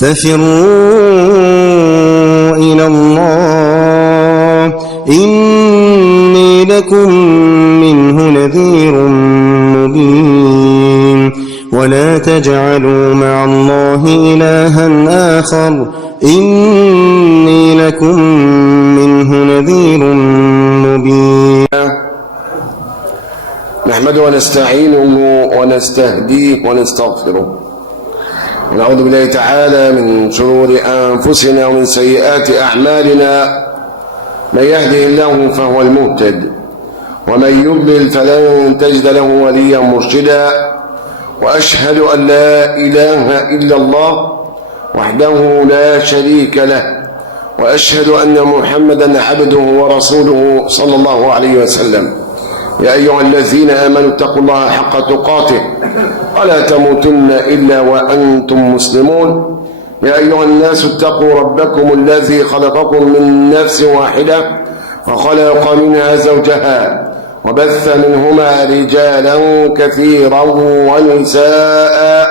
ففروا إلى الله إني لكم منه نذير مبين ولا تجعلوا مع الله إلها آخر إني لكم منه نذير مبين. نحمده ونستعينه ونستهديه ونستغفره ونعوذ بالله تعالى من شرور أنفسنا ومن سيئات أعمالنا. من يهده الله فهو المهتد ومن يضلل فلن تجد له وليا مرشدا. وأشهد أن لا إله إلا الله وحده لا شريك له وأشهد أن محمدا عبده ورسوله صلى الله عليه وسلم. يا أيها الذين آمنوا اتقوا الله حق تقاته ولا تموتن إلا وأنتم مسلمون. يا أيها الناس اتقوا ربكم الذي خلقكم من نفس واحدة وخلق منها زوجها وبث منهما رجالا كثيرا ونساء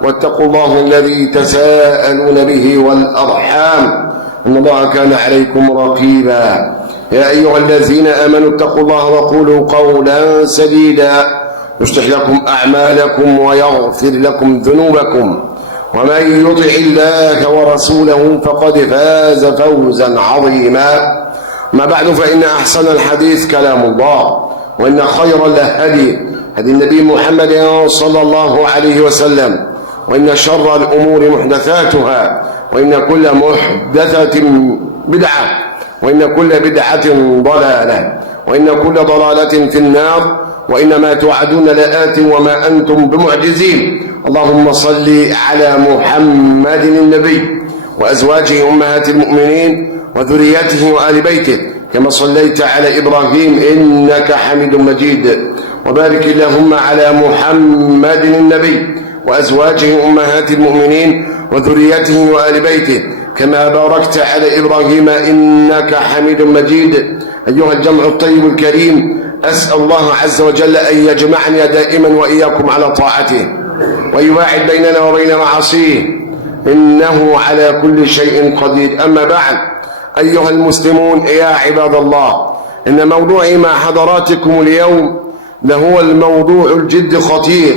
واتقوا الله الذي تساءلون به والأرحام إن الله كان عليكم رقيبا. يا أيها الذين آمنوا اتقوا الله وقولوا قولا سديدا يصلح لكم أعمالكم ويغفر لكم ذنوبكم ومن يطع الله ورسوله فقد فاز فوزا عظيما. ما بعد فإن أحسن الحديث كلام الله وإن خير الهدي هدي النبي محمد صلى الله عليه وسلم وإن شر الأمور محدثاتها وإن كل محدثة بدعة وإن كل بدعة ضلالة وإن كل ضلالة في النار وإنما توعدون لآت وما أنتم بمعجزين. اللهم صل على محمد النبي وأزواجه أمهات المؤمنين وذريته وآل بيته كما صليت على إبراهيم إنك حميد مجيد. وبارك اللهم على محمد النبي وأزواجه أمهات المؤمنين وذريته وآل بيته كما باركت على إبراهيم إنك حميد مجيد. أيها الجمع الطيب الكريم، أسأل الله عز وجل أن يجمعني دائما وإياكم على طاعته ويباعد بيننا وبين معاصيه إنه على كل شيء قدير. أما بعد، أيها المسلمون يا عباد الله، إن موضوعي مع حضراتكم اليوم لهو الموضوع الجد خطير.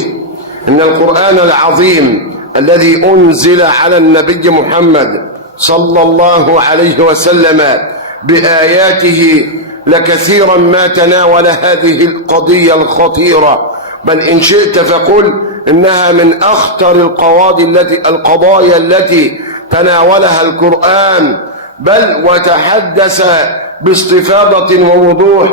إن القرآن العظيم الذي أنزل على النبي محمد صلى الله عليه وسلم بآياته لكثيرا ما تناول هذه القضية الخطيرة، بل إن شئت فقل إنها من أخطر القضايا التي تناولها القرآن، بل وتحدث باستفاضة ووضوح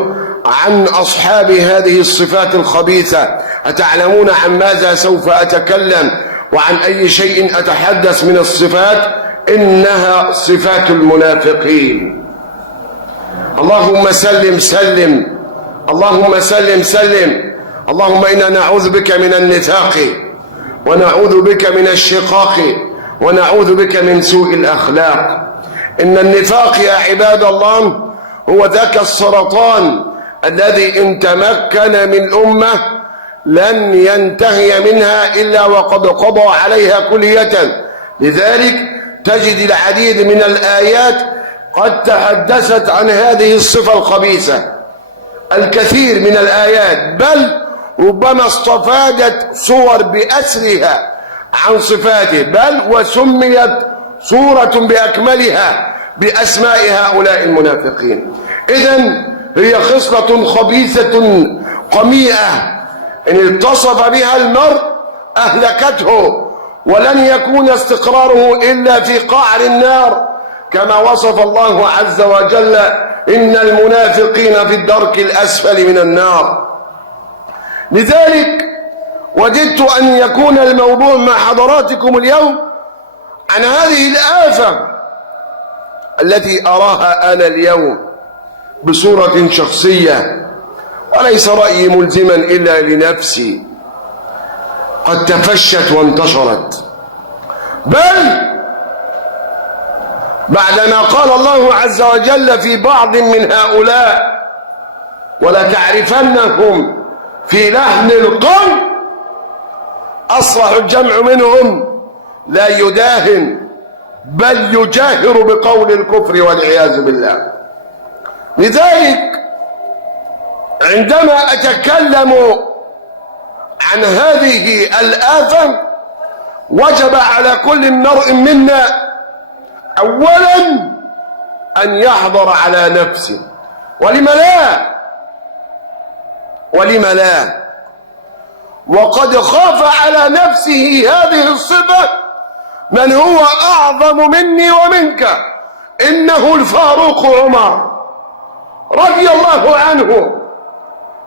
عن أصحاب هذه الصفات الخبيثة. أتعلمون عن ماذا سوف أتكلم وعن أي شيء أتحدث من الصفات؟ إنها صفات المنافقين. اللهم سلم سلم، اللهم سلم سلم. اللهم إنا نعوذ بك من النفاق ونعوذ بك من الشقاق ونعوذ بك من سوء الأخلاق. إن النفاق يا عباد الله هو ذاك السرطان الذي إن تمكن من أمة لن ينتهي منها إلا وقد قضى عليها كلية. لذلك تجد العديد من الآيات قد تحدثت عن هذه الصفة الخبيثة، الكثير من الآيات، بل ربما استفادت صور بأسرها عن صفاته، بل وسميت صورة بأكملها بأسماء هؤلاء المنافقين. إذن هي خصلة خبيثة قميئة إن اتصف بها المرء أهلكته، ولن يكون استقراره إلا في قعر النار، كما وصف الله عز وجل إن المنافقين في الدرك الأسفل من النار. لذلك وددت أن يكون الموضوع مع حضراتكم اليوم عن هذه الآفة التي أراها أنا اليوم بصورة شخصية، وليس رأيي ملزما إلا لنفسي، قد تفشت وانتشرت، بل بعدما قال الله عز وجل في بعض من هؤلاء ولتعرفنهم في لحن القول، أصرح الجمع منهم لا يداهن بل يجاهر بقول الكفر والعياذ بالله. لذلك عندما أتكلم عن هذه الآفة وجب على كل امرئ منا أولا أن يحضر على نفسه. ولم لا وقد خاف على نفسه هذه الصفة من هو أعظم مني ومنك، إنه الفاروق عمر رضي الله عنه،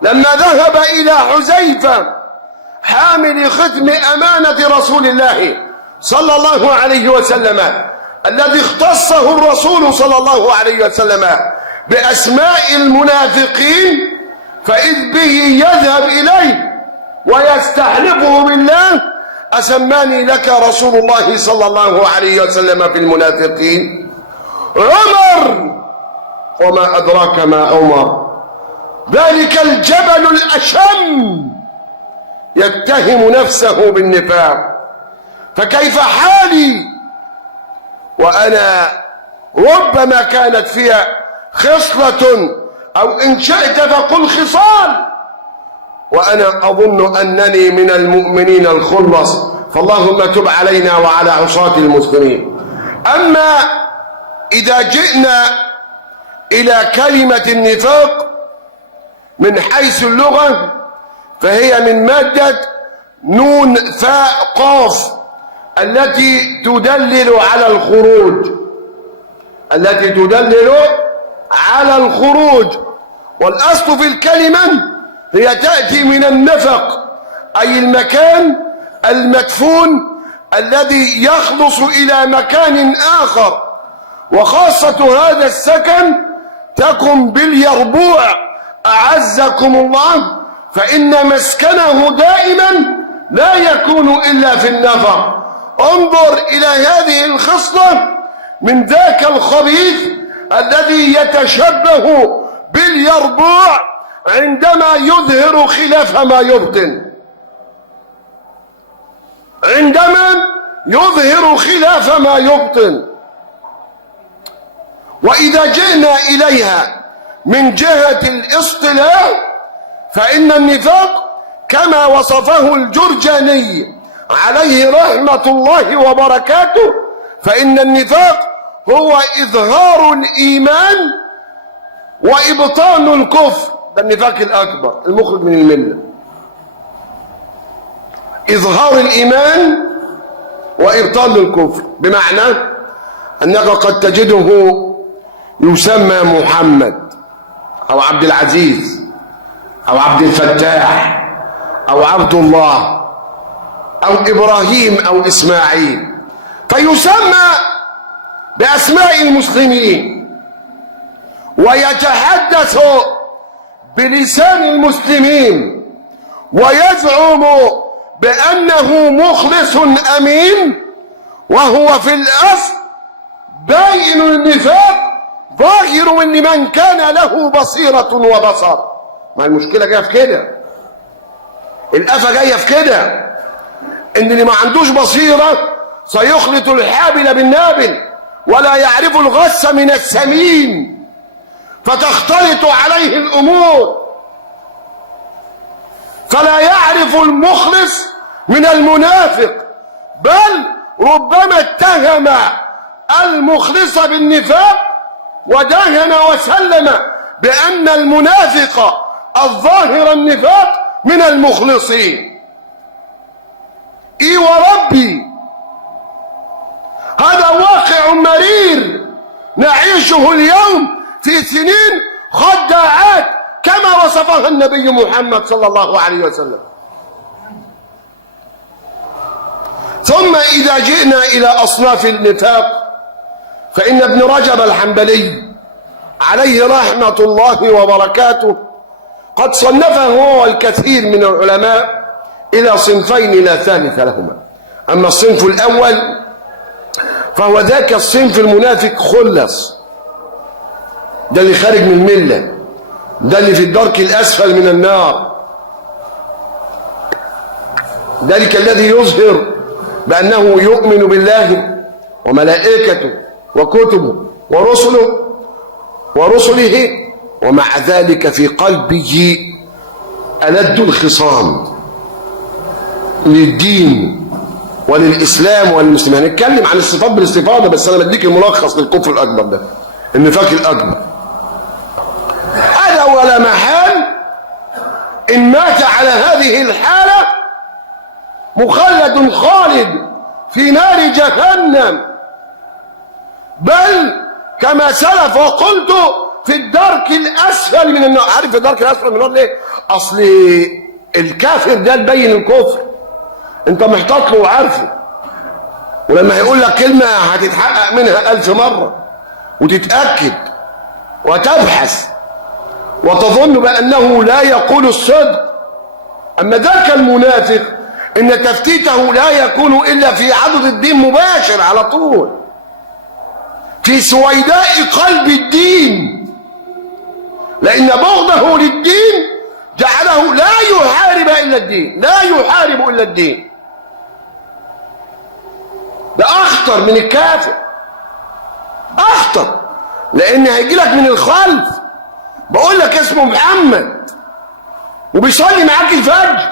لما ذهب إلى حذيفة حامل ختم أمانة رسول الله صلى الله عليه وسلم الذي اختصه الرسول صلى الله عليه وسلم بأسماء المنافقين، فإذ به يذهب إليه ويستحلفه بالله: أسماني لك رسول الله صلى الله عليه وسلم في المنافقين عمر. وما أدراك ما عمر؟ ذلك الجبل الأشم يتهم نفسه بالنفاق. فكيف حالي وأنا ربما كانت فيها خصلة، أو إن شئت فقل خصال، وأنا أظن أنني من المؤمنين الخلص، فاللهم تب علينا وعلى عصاة المسلمين. أما إذا جئنا إلى كلمة النفاق من حيث اللغة، فهي من مادة نون فاء قاف التي تدلل على الخروج، والأصل في الكلمة هي تأتي من النفق، أي المكان المدفون الذي يخلص إلى مكان آخر، وخاصة هذا السكن تكن باليربوع أعزكم الله، فإن مسكنه دائما لا يكون إلا في النفق. انظر إلى هذه الخصلة من ذاك الخبيث الذي يتشبه باليربوع عندما يظهر خلاف ما يبطن، وإذا جئنا إليها من جهة الاصطلاح، فإن النفاق كما وصفه الجرجاني عليه رحمة الله وبركاته، فإن النفاق هو إظهار الإيمان وإبطان الكفر. ده النفاق الأكبر المخرج من الملة، إظهار الإيمان وإبطان الكفر، بمعنى أنك قد تجده يسمى محمد أو عبد العزيز أو عبد الفتاح أو عبد الله أو إبراهيم أو إسماعيل، فيسمى بأسماء المسلمين ويتحدث بلسان المسلمين ويزعم بأنه مخلص أمين، وهو في الأصل باين النفاق ظاهر لمن كان له بصيرة وبصر. ما المشكلة جاية في كده، الآفة جاية في كده، إن اللي ما عندوش بصيرة سيخلط الحابل بالنابل ولا يعرف الغث من السمين، فتختلط عليه الأمور، فلا يعرف المخلص من المنافق، بل ربما اتهم المخلص بالنفاق ودهن وسلم بأن المنافق الظاهر النفاق من المخلصين. إي وربي، هذا واقع مرير نعيشه اليوم في سنين خداعات كما وصفها النبي محمد صلى الله عليه وسلم. ثم إذا جئنا إلى أصناف النفاق، فإن ابن رجب الحنبلي عليه رحمة الله وبركاته قد صنفه هو الكثير من العلماء إلى صنفين لا ثالث لهما. أما الصنف الأول فهو ذاك الصنف المنافق خلص، ده اللي خارج من الملة، ده اللي في الدرك الأسفل من النار، ذلك الذي يظهر بأنه يؤمن بالله وملائكته وكتبه ورسله، ومع ذلك في قلبه ألد الخصام للدين وللإسلام وللمسلمين. هنتكلم عن الصفات بالاستفاضة، بس أنا بديك الملخص للكفر الأكبر ده، النفاق الأكبر. هذا ولا محال إن مات على هذه الحالة مخلد خالد في نار جهنم، بل كما سلف وقلت في الدرك الأسفل من النار. عارف الدرك الأسفل من النار ليه؟ أصل الكافر ده تبين الكفر، أنت محتاط له وعارفه، ولما هيقول لك كلمة هتتحقق منها 1000 مرة وتتأكد وتبحث وتظن بأنه لا يقول الصدق. أما ذاك المنافق إن تفتيته لا يكون إلا في عضد الدين مباشر على طول، في سويداء قلب الدين، لأن بغضه للدين جعله لا يحارب إلا الدين، لا يحارب إلا الدين. ده أخطر من الكافر، أخطر، لأن هيجي لك من الخلف بقول لك اسمه محمد وبيصلي معاك الفجر،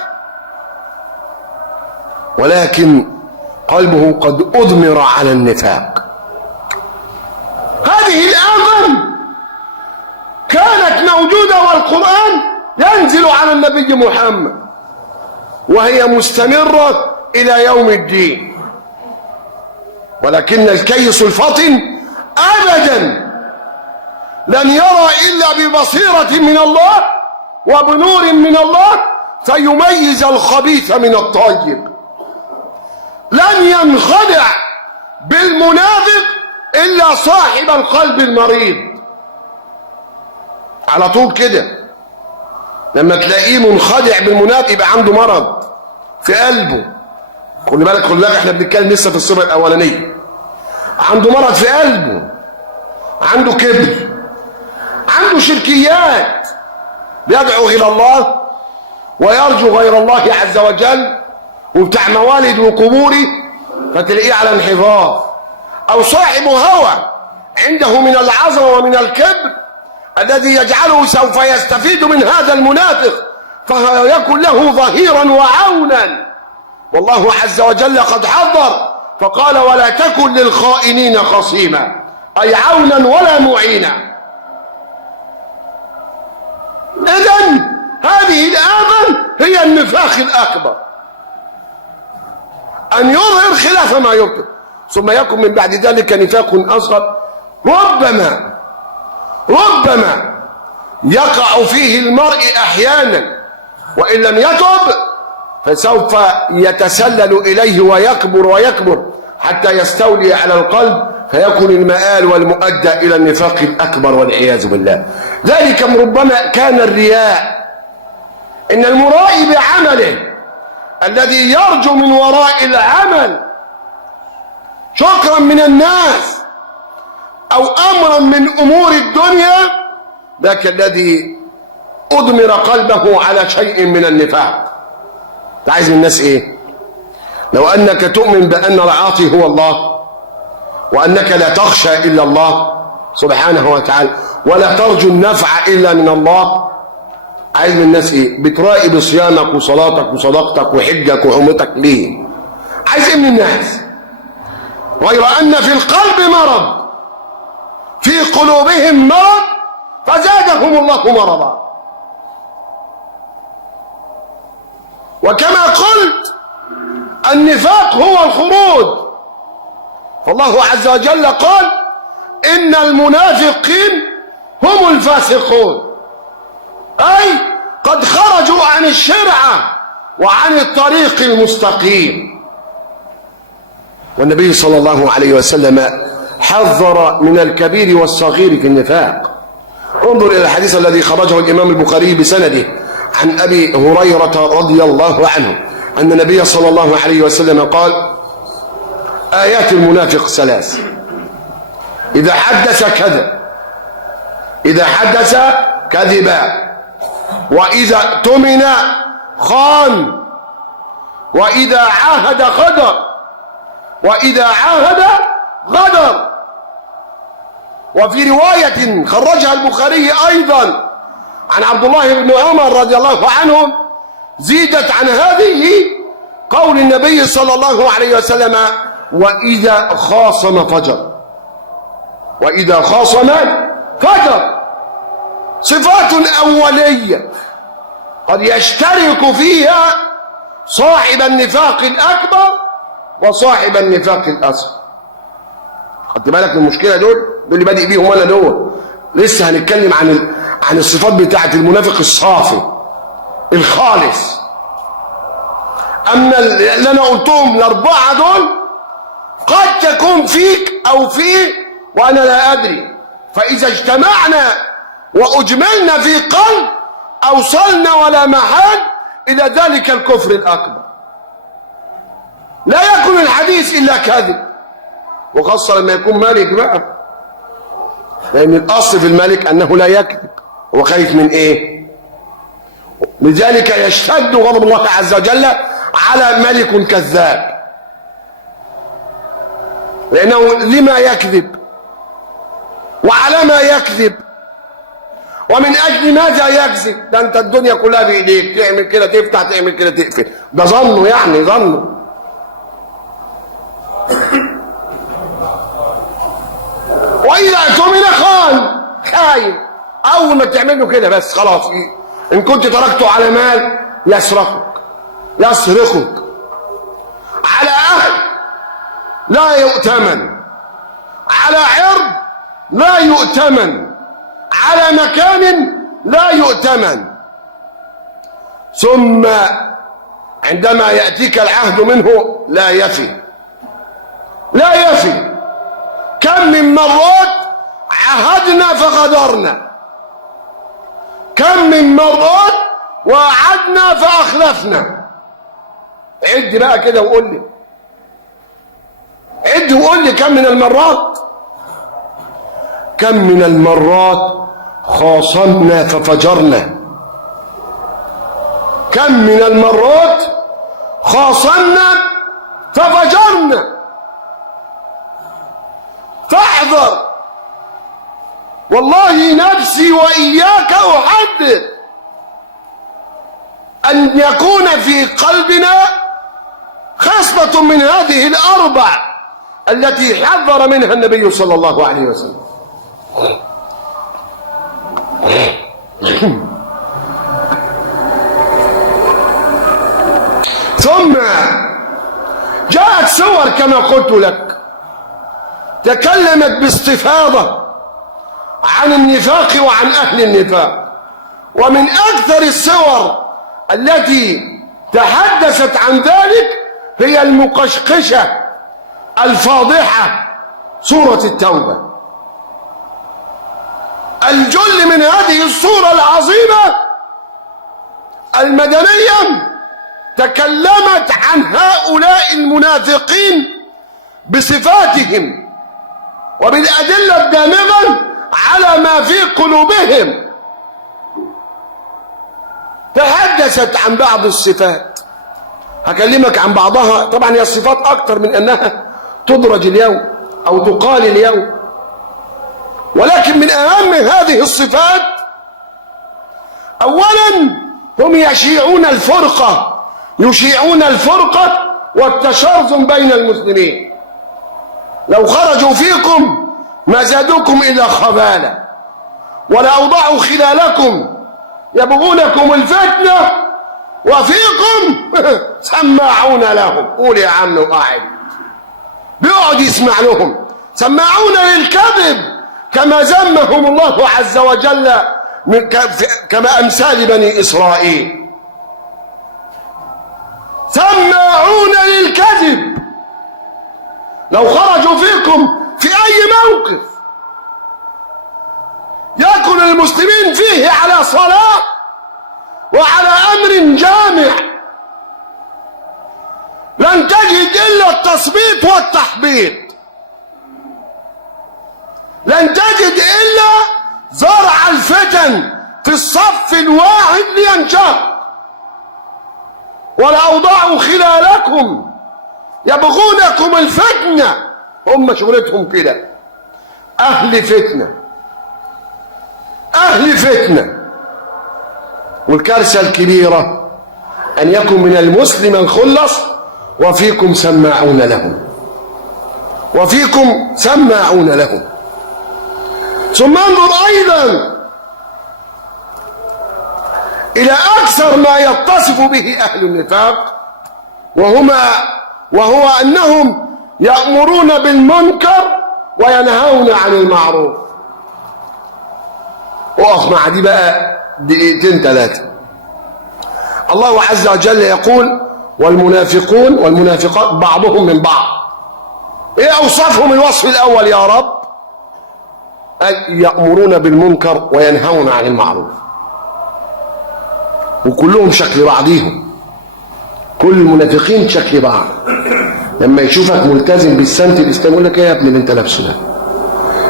ولكن قلبه قد أضمر على النفاق. هذه الآثم كانت موجودة والقرآن ينزل على النبي محمد، وهي مستمرة إلى يوم الدين. ولكن الكيس الفطن أبدا لن يرى إلا ببصيرة من الله وبنور من الله فيميز الخبيث من الطيب. لن ينخدع بالمنافق إلا صاحب القلب المريض. على طول كده لما تلاقيه منخدع بالمنافق يبقى عنده مرض في قلبه. خلي بالك احنا بنتكلم لسه في الصفة الأولانية. عنده مرض في قلبه، عنده كبر، عنده شركيات، بيدعو إلى الله ويرجو غير الله عز وجل، وبتاع موالد وقبوري فتلاقيه على انحراف. أو صاحب هوى عنده من العظمة ومن الكبر الذي يجعله سوف يستفيد من هذا المنافق فيكون له ظهيرا وعونا. والله عز وجل قد حذر فقال ولا تكن للخائنين خصيما، أي عونا ولا معينا. إذن هذه الآثم هي النفاق الأكبر، أن يظهر خلاف ما يبطن، ثم يكون من بعد ذلك نفاق أصغر ربما يقع فيه المرء أحيانا وإن لم يتب فسوف يتسلل إليه ويكبر حتى يستولي على القلب، فيكون المآل والمؤدى إلى النفاق الأكبر والعياذ بالله. ذلك ربما كان الرياء، إن المرائي بعمله الذي يرجو من وراء العمل شكرا من الناس أو أمرا من أمور الدنيا، ذاك الذي أضمر قلبه على شيء من النفاق. تعايز من الناس إيه؟ لو أنك تؤمن بأن العاطي هو الله، وأنك لا تخشى إلا الله سبحانه وتعالى، ولا ترجو النفع إلا من الله، عايز من الناس إيه؟ بترائي بصيامك وصلاتك وصدقتك وحجك وعمرتك ليه؟ عايز إيه من الناس؟ غير أن في القلب مرض، في قلوبهم مرض فزادهم الله مرضا. وكما قلت النفاق هو الخروج، فالله عز وجل قال إن المنافقين هم الفاسقون، أي قد خرجوا عن الشرعة وعن الطريق المستقيم. والنبي صلى الله عليه وسلم حذر من الكبير والصغير في النفاق. انظر إلى الحديث الذي خرجه الإمام البخاري بسنده عن أبي هريرة رضي الله عنه أن النبي صلى الله عليه وسلم قال آيات المنافق 3: إذا حدث كذب، إذا حدث كذبا، وإذا اؤتمن خان، وإذا عاهد غدر، وإذا عاهد وفي رواية خرجها البخاري أيضا عن عبد الله بن عمر رضي الله عنه زيدت عن هذه قول النبي صلى الله عليه وسلم: وإذا خاصم فجر. وإذا خاصم فجر. صفات أولية قد يشترك فيها صاحب النفاق الأكبر وصاحب النفاق الأصغر. خدت بالك من المشكلة دول اللي بادئ بيهم أنا دول. لسه هنتكلم عن الصفات بتاعت المنافق الصافي الخالص. أما اللي أنا قلتهم الأربعة دول قد تكون فيك أو فيه وأنا لا أدري، فإذا اجتمعنا وأجملنا في قلب أوصلنا ولا محال إلى ذلك الكفر الأكبر. لا يكون الحديث إلا كاذب، وخاصة لما يكون مالك بقى، لأن الأصل في الملك أنه لا يكذب. هو خايف من إيه؟ لذلك يشتد غضب الله عز وجل على ملك كذاب، لأنه لما يكذب وعلى ما يكذب ومن أجل ماذا يكذب؟ ده أنت الدنيا كلها بإيديك، تعمل كده تفتح، تعمل كده تقفل. ده ظنه، يعني ظنه. وإذا اؤتمن خان، خاين. أول ما تعمل له كده بس خلاص، إن كنت تركته على مال يسرقك، يسرقك. على أهل لا يؤتمن، على عرض لا يؤتمن، على مكان لا يؤتمن. ثم عندما يأتيك العهد منه لا يفي، لا يفي. كم من مرات عهدنا فغدرنا، كم من مرات وعدنا فأخلفنا. عد بقى كده وقول لي، عد وقول لي كم من المرات. كم من المرات خاصمنا ففجرنا، كم من المرات خاصمنا ففجرنا. فاحذر، والله نفسي وإياك أحذر أن يكون في قلبنا خصلة من هذه الأربع التي حذر منها النبي صلى الله عليه وسلم. ثم جاءت سور كما قلت لك تكلمت باستفاضة عن النفاق وعن أهل النفاق. ومن أكثر السور التي تحدثت عن ذلك هي المقشقشة الفاضحة، سورة التوبة. الجل من هذه السورة العظيمة المدنية تكلمت عن هؤلاء المنافقين بصفاتهم وبالأدلة الدامغة على ما في قلوبهم. تحدثت عن بعض الصفات، هكلمك عن بعضها. طبعا هي الصفات أكثر من أنها تدرج اليوم أو تقال اليوم، ولكن من أهم هذه الصفات أولا هم يشيعون الفرقة، يشيعون الفرقة والتشرذم بين المسلمين. لو خرجوا فيكم ما زادوكم إلا خبالا، ولأوضعوا خلالكم يبغونكم الفتنة وفيكم سماعون لهم. قول يا عم وقاعد بيقعد يسمع لهم، سماعون للكذب كما ذمهم الله عز وجل كما أمثال بني إسرائيل. سماعون للكذب. لو خرجوا فيكم في أي موقف يكون المسلمين فيه على صلاة وعلى أمر جامع لن تجد إلا التثبيت والتحبيط، لن تجد إلا زرع الفتن في الصف الواحد لينشر. ولأوضعوا خلالكم يبغونكم الفتنة، هم شغلتهم كده. أهل فتنة، أهل فتنة. والكارثة الكبيرة أن يكون من المسلم الخلص وفيكم سماعون لهم، وفيكم سماعون لهم. ثم انظر أيضا إلى أكثر ما يتصف به أهل النفاق، وهو أنهم يأمرون بالمنكر وينهون عن المعروف. اقف مع دي بقى دقيقتين ثلاثة. الله عز وجل يقول: والمنافقون والمنافقات بعضهم من بعض. ايه اوصافهم؟ الوصف الاول يا رب: يأمرون بالمنكر وينهون عن المعروف. وكلهم شكل بعضيهم، كل المنافقين شكل بعض. لما يشوفك ملتزم بالسمت الاسلامي يقول لك: ايه يا ابني اللي انت لابسه ده؟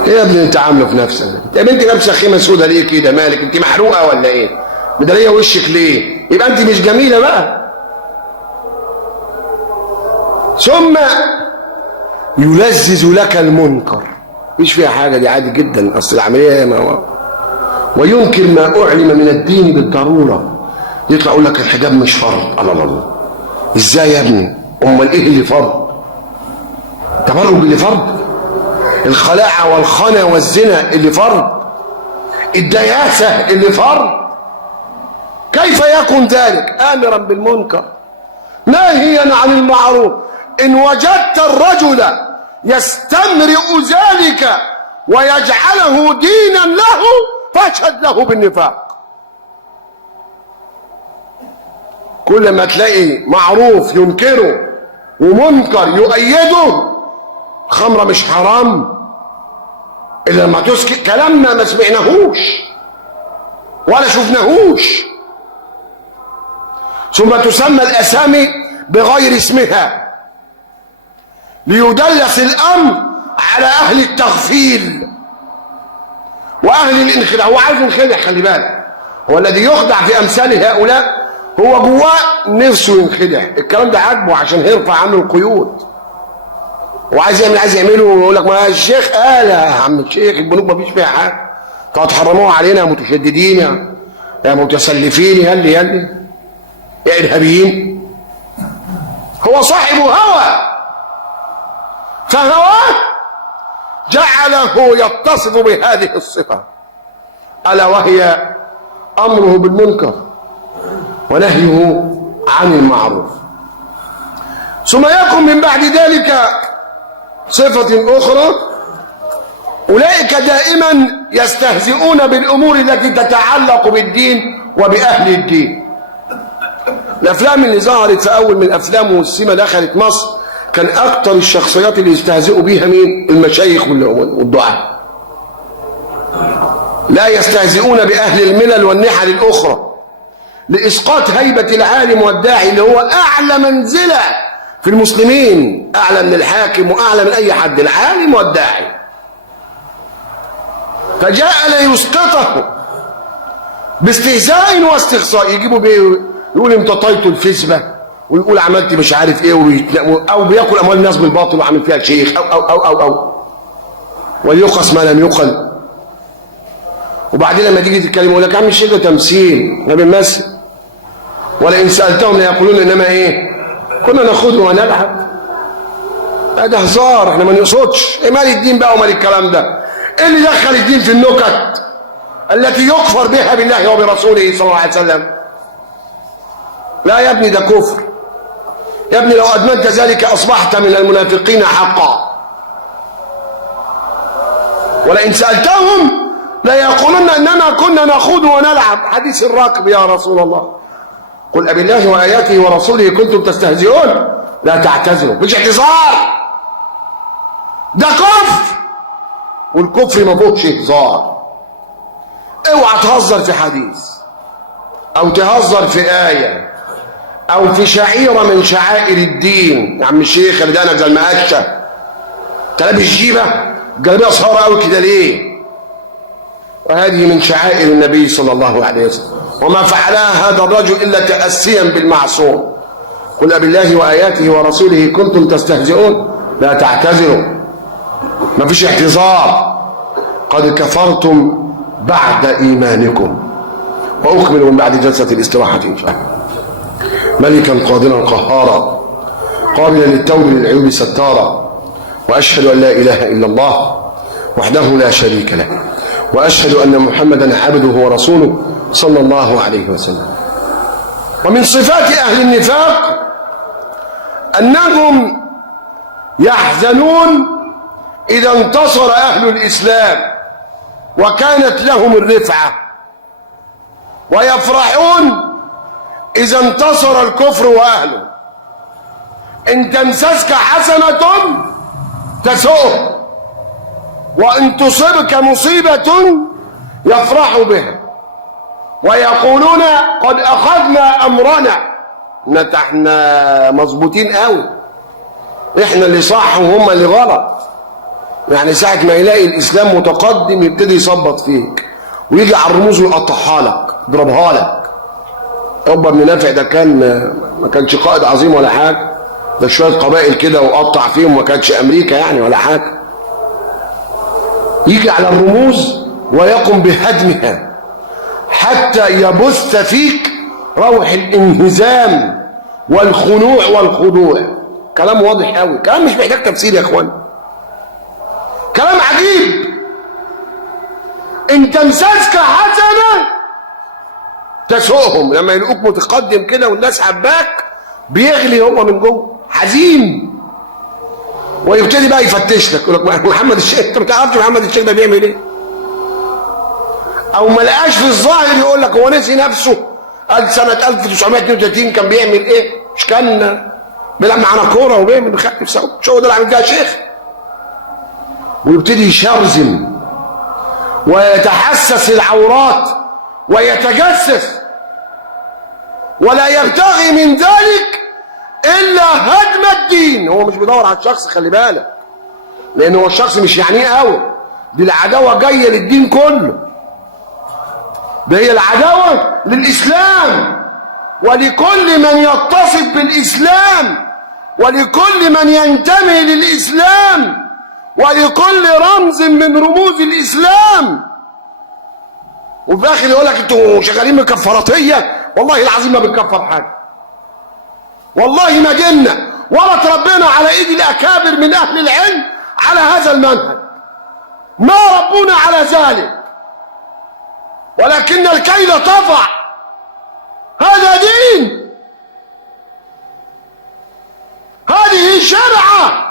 ايه يا ابني انت عامله في نفسك ده؟ انت يا بنتي لابسه خيمه سودا ليه كده؟ مالك؟ انت محروقه ولا ايه؟ مداريه وشك ليه؟ يبقى انت مش جميله بقى. ثم يلذذ لك المنكر، مش فيها حاجه، دي عادي جدا، اصل العمليه ما هو. وينكر ما اعلم من الدين بالضروره. يطلع يقول لك الحجاب مش فرض. الله الله، ازاي يا ابني؟ امال ايه اللي فرض؟ التبرج اللي فرض؟ الخلاعه والخنا والزنا اللي فرض؟ الدياسه اللي فرض؟ كيف يكون ذلك؟ امرا بالمنكر ناهيا عن المعروف. ان وجدت الرجل يستمرئ ذلك ويجعله دينا له فاشهد له بالنفاق. كل ما تلاقي معروف ينكره ومنكر يؤيده. خمرة مش حرام الا لما تسكت كلامنا ما سمعناهوش ولا شفناهوش. ثم تسمى الاسامي بغير اسمها ليدلس الامر على اهل التغفيل واهل الانخداع. هو عايز ينخدع، خلي بالك. هو الذي يخدع في امثال هؤلاء هو جواه نفسه ينخدع. الكلام ده عاجبه عشان هيرفع عنه القيود، وعايز يعمل، عايز يعمله، ويقول لك: ما الشيخ قال يا عم الشيخ البنوك ما فيش فيها حاجه، طب تحرموها علينا يا متشددين يا متسلفين يا ارهابيين. هو صاحب هوى، فهواه جعله يتصف بهذه الصفه، الا وهي امره بالمنكر ونهيه عن المعروف. ثم يكون من بعد ذلك صفة أخرى: أولئك دائما يستهزئون بالأمور التي تتعلق بالدين وبأهل الدين. الأفلام اللي ظهرت في أول من الأفلام والسيما دخلت مصر كان أكتر الشخصيات اللي يستهزئوا بيها مين؟ المشايخ والدعاة. لا يستهزئون بأهل الملل والنحل الأخرى لإسقاط هيبة العالم والداعي اللي هو أعلى منزلة في المسلمين، أعلى من الحاكم وأعلى من أي حد، العالم والداعي. فجاء ليسقطه باستهزاء واستخصاء. يجيبوا بيه يقول: امتطيت الفسبة، ويقول عملت مش عارف ايه، او بياكل اموال الناس بالباطل وعامل فيها شيخ او وليقص ما لم يقل. وبعدين لما تيجي تتكلم يقول لك: يا عم الشيخ ده تمثيل، احنا بنمثل. ولئن سالتهم ليقولون انما ايه؟ كنا ناخذ ونلعب. ده هزار، احنا ما نقصدش. ايه مال الدين بقى ومال الكلام ده؟ ايه اللي دخل الدين في النكت التي يكفر بها بالله وبرسوله صلى الله عليه وسلم؟ لا يا ابني، ده كفر يا ابني. لو ادمنت ذلك اصبحت من المنافقين حقا. ولئن سالتهم ليقولن انما كنا نخوض ونلعب، حديث الراكب يا رسول الله. قل أبالله وآياته ورسوله كنتم تستهزئون لا تعتذروا. مش اعتذار، ده كفر، والكفر ما فيهوش هزار. اوعى تهزر في حديث او تهزر في آية او في شعيرة من شعائر الدين. يا عم الشيخ اللي دانك زي المقشة، انت لابس جيبة جلابية صغيرة قوي كده ليه؟ وهذه من شعائر النبي صلى الله عليه وسلم، وما فعلها هذا الرجل إلا تأسيا بالمعصوم. قل أبالله وآياته ورسوله كنتم تستهزئون لا تعتذروا. ما فيش اعتذار. قد كفرتم بعد إيمانكم. وأكمل من بعد جلسة الاستراحة إن شاء الله. ملكا قادرا قهارا قابلا للتوب للعيوب ستارا، وأشهد أن لا إله إلا الله وحده لا شريك له، وأشهد أن محمدا عبده ورسوله صلى الله عليه وسلم. ومن صفات أهل النفاق أنهم يحزنون إذا انتصر أهل الإسلام وكانت لهم الرفعة، ويفرحون إذا انتصر الكفر وأهله. إن تمسسك حسنة تسؤه، وإن تصبك مصيبة يفرحوا بها ويقولون قد أخذنا أمرنا. احنا مظبوطين قوي، احنا اللي صح وهم اللي غلط. يعني ساعة ما يلاقي الإسلام متقدم يبتدي يصبط فيك ويجي على الرموز ويقطعها لك يضربها لك. عقبة بن نافع ده ما كانش قائد عظيم ولا حاجة، ده شوية قبائل كده وقطع فيهم، ما كانتش أمريكا يعني ولا حاجة. يجي على الرموز ويقوم بهدمها حتى يبث فيك روح الانهزام والخنوع والخضوع. كلام واضح قوي، كلام مش محتاج تفسير يا اخوان، كلام عجيب. ان تمسسك حسنه تسوءهم، لما يلاقوك متقدم كده والناس حباك بيغلي هو من جوه حزين، ويبتدي بقى يفتش لك، يقول لك محمد الشيخ، انت ما تعرفش محمد الشيخ ده بيعمل ايه؟ او ما لقاش في الظاهر يقول لك هو نسي نفسه، قال سنه 1932 كان بيعمل ايه؟ مش كان بيلعب معانا كوره وبيعمل بيخفف سوا؟ مش هو ده اللي عامل فيها شيخ؟ ويبتدي يشرذم ويتحسس العورات ويتجسس، ولا يبتغي من ذلك الا هدم الدين. هو مش بيدور على الشخص، خلي بالك، لان هو الشخص مش يعنيه قوي، دي العداوه جايه للدين كله، ده هي العداوه للاسلام ولكل من يتصف بالاسلام ولكل من ينتمي للاسلام ولكل رمز من رموز الاسلام. وفي الاخر يقول لك انتوا شغالين بكفاراتيه. والله العظيم ما بنكفر حاجه، والله ما جينا ولا تربينا على ايد الاكابر من اهل العلم على هذا المنهج، ما ربونا على ذلك، ولكن الكيل طفع. هذا دين، هذه شرعه.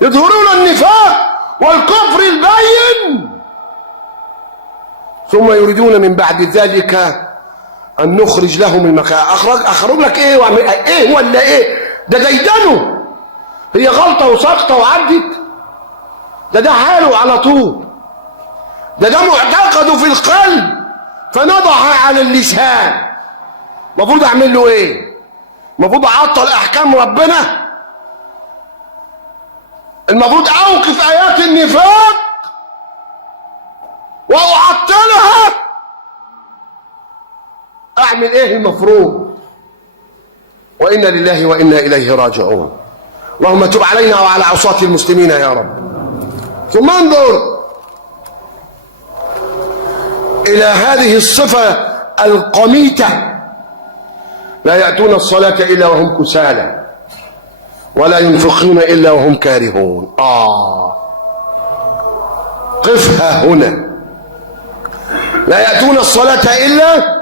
يظهرون النفاق والكفر البين، ثم يريدون من بعد ذلك ان نخرج لهم المكان. اخرج لك ايه واعمل ايه ولا ايه؟ ده ديدنه، هي غلطه وسقطه وعدت؟ ده حاله على طول، ده معتقده في القلب فنضح على اللسان. المفروض اعمل له ايه؟ المفروض اعطل احكام ربنا؟ المفروض اوقف ايات النفاق واعطلها؟ اعمل ايه المفروض؟ وانا لله وانا اليه راجعون. اللهم تب علينا وعلى عصاة المسلمين يا رب. ثم انظر الى هذه الصفة القميتة: لا يأتون الصلاة الا وهم كسالى ولا ينفقون الا وهم كارهون. قفها هنا. لا يأتون الصلاة الا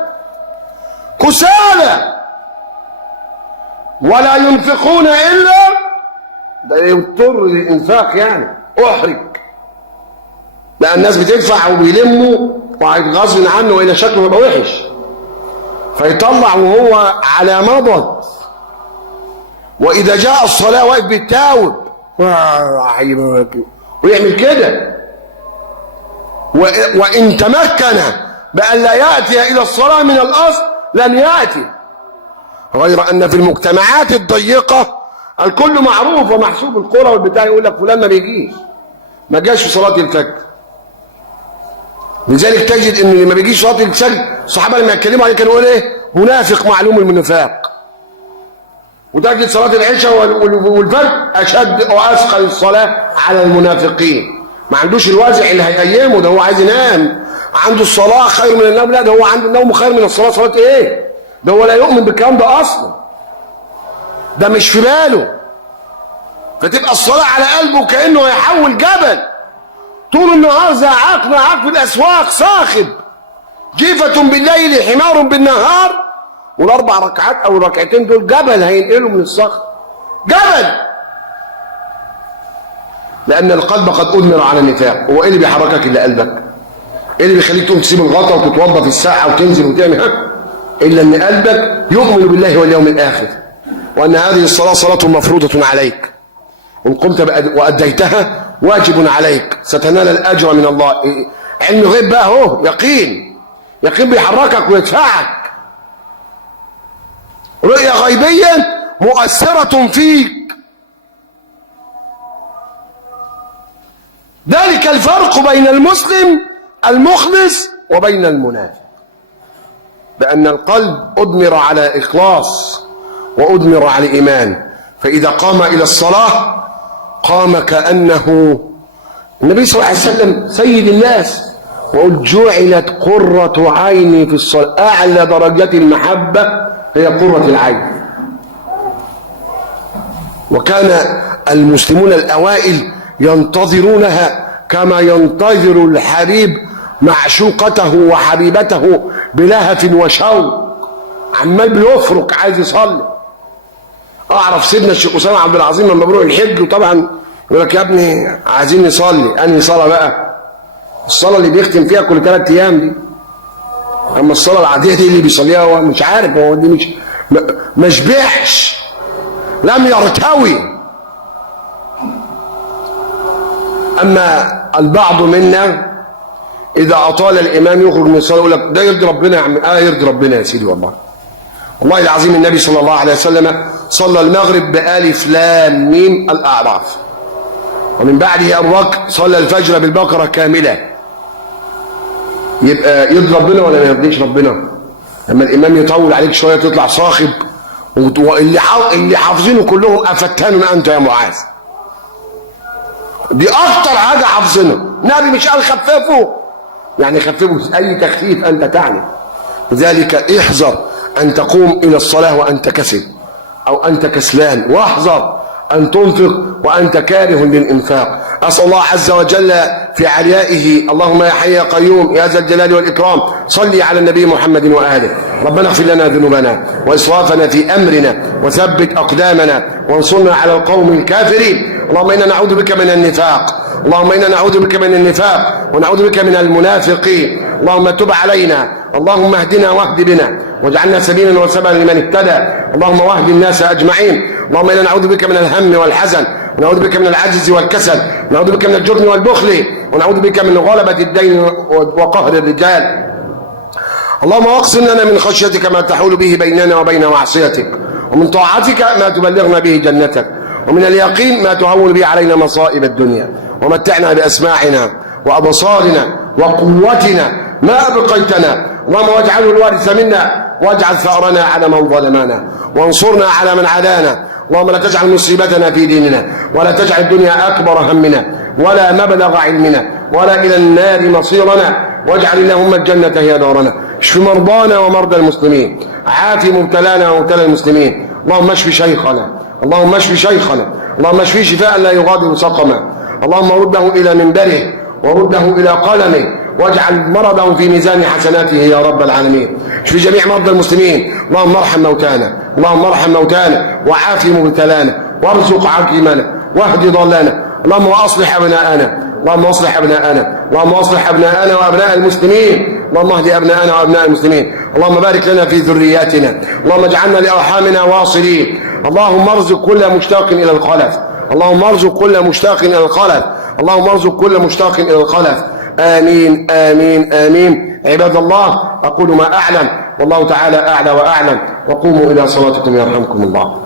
كسالى ولا ينفقون الا، ده يضطر للانفاق يعني احرج، بقى الناس بتدفع وبيلموا وغصب عنه والى شكله يبقى وحش، فيطلع وهو على مضض. واذا جاء الصلاه واقف بيتاوب ويعمل كده. وان تمكن بان لا ياتي الى الصلاه من الاصل لن ياتي، غير ان في المجتمعات الضيقه الكل معروف ومحسوب، القرى والبتاع يقول لك فلان ما بيجيش، ما جاش في صلاه الفجر. لذلك تجد ان اللي ما بيجيش صلاه الفجر الصحابه لما يتكلموا عليه كانوا يقولوا ايه؟ منافق معلوم النفاق. وتجد صلاة العشاء والفجر أشد وأثقل الصلاة على المنافقين. ما عندوش الوازع اللي هيقيمه، ده هو عايز ينام. عنده الصلاة خير من النوم، لا ده هو عنده النوم خير من الصلاة. صلاة ايه؟ ده هو لا يؤمن بالكلام ده أصلا، ده مش في باله. فتبقى الصلاة على قلبه كأنه هيحول جبل طول النهار، زعاق نعاق في الأسواق، صاخب، جيفة بالليل حمار بالنهار. والاربع ركعات او الركعتين دول جبل هينقلوا من الصخر، جبل. لان القلب قد اضمر على النفاق. هو ايه اللي بيحركك الا قلبك؟ ايه اللي بيخليك تقوم تسيب الغطا وتتوضا في الساعه وتنزل وتعمل الا ان قلبك يؤمن بالله واليوم الاخر، وان هذه الصلاه صلاه مفروضه عليك، ان قمت واديتها واجب عليك، ستنال الاجر من الله. علم غيب بقى اهو، يقين، يقين بيحركك ويدفعك. رؤية غيبية مؤثرة فيك. ذلك الفرق بين المسلم المخلص وبين المنافق، بأن القلب أدمر على إخلاص وأدمر على إيمان، فإذا قام إلى الصلاة قام كأنه النبي صلى الله عليه وسلم سيد الناس، وقل جعلت قرة عيني في الصلاة. أعلى درجات المحبة هي قرة العين. وكان المسلمون الأوائل ينتظرونها كما ينتظر الحبيب معشوقته وحبيبته بلهف وشوق، عمال بيفرك عايز يصلي. أعرف سيدنا الشيخ أسامة عبد العظيم لما بيروح الحج، وطبعا يقول لك يا ابني عايزين نصلي. أنهي صلاة بقى؟ الصلاة اللي بيختم فيها كل 3 أيام دي. اما الصلاه العاديه دي اللي بيصليها هو مش عارف، هو دي مش ما شبعش، لم يرتوي. اما البعض منا اذا اطال الامام يخرج من الصلاه يقول لك ده يرضي ربنا يا عم. يرضي ربنا يا سيدي. والله والله العظيم النبي صلى الله عليه وسلم صلى المغرب بألف لام ميم الأعراف، ومن بعده الركع صلى الفجر بالبقرة كاملة. يبقى يرضي ربنا ولا ما يرضيش ربنا؟ لما الامام يطول عليك شويه تطلع صاخب، واللي حافظينه كلهم افتان انت يا معاذ. دي اكتر حاجه حافظينها. النبي مش قال خففوا، يعني خففوا اي تخفيف انت تعني. لذلك احذر ان تقوم الى الصلاه وانت كسل او انت كسلان، واحذر ان تنفق وانت كاره للانفاق. اسال الله عز وجل في عليائه اللهم يا حي يا قيوم يا ذا الجلال والاكرام صلي على النبي محمد واله. ربنا اغفر لنا ذنوبنا واسرافنا في امرنا وثبت اقدامنا وانصرنا على القوم الكافرين. اللهم انا نعوذ بك من النفاق، اللهم انا نعوذ بك من النفاق ونعوذ بك من المنافقين. اللهم تب علينا، اللهم اهدنا واهد بنا واجعلنا سبيلا وسببا لمن اهتدى. اللهم واهد الناس اجمعين. اللهم انا نعوذ بك من الهم والحزن، ونعوذ بك من العجز والكسل، ونعوذ بك من الجبن والبخل، ونعوذ بك من غلبة الدين وقهر الرجال. اللهم واقسم لنا من خشيتك ما تحول به بيننا وبين معصيتك، ومن طاعتك ما تبلغنا به جنتك، ومن اليقين ما تهون به علينا مصائب الدنيا، ومتعنا بأسماعنا وأبصارنا وقوتنا ما أبقيتنا. اللهم واجعله الوارث منا، واجعل ثأرنا على من ظلمنا، وانصرنا على من عادانا. اللهم لا تجعل مصيبتنا في ديننا، ولا تجعل الدنيا أكبر همنا ولا مبلغ علمنا ولا إلى النار مصيرنا، واجعل اللهم الجنة هي دارنا. اشف مرضانا ومرضى المسلمين، عاف مبتلانا ومبتلى المسلمين. اللهم اشف شيخنا، اللهم اشف شيخنا، اللهم اشفيه شفاء لا يغادر سقما. اللهم رده إلى منبره ورده إلى قلمه، واجعل مرضه في ميزان حسناته يا رب العالمين. اشف جميع مرضى المسلمين. اللهم ارحم موتانا، اللهم ارحم موتانا وعاف مبتلانا وارزق عاقمنا واهد ضلانا. اللهم واصلح ابناءنا، اللهم اصلح ابناءنا، اللهم اصلح ابناءنا وابناء المسلمين. اللهم اهد ابناءنا وابناء المسلمين. اللهم بارك لنا في ذرياتنا، اللهم اجعلنا لارحامنا واصلين. اللهم ارزق كل مشتاق الى الخلف، اللهم ارزق كل مشتاق الى الخلف، اللهم ارزق كل مشتاق الى الخلف. آمين آمين آمين. عباد الله أقول ما أعلم والله تعالى أعلى وأعلم، وقوموا إلى صلاتكم يرحمكم الله.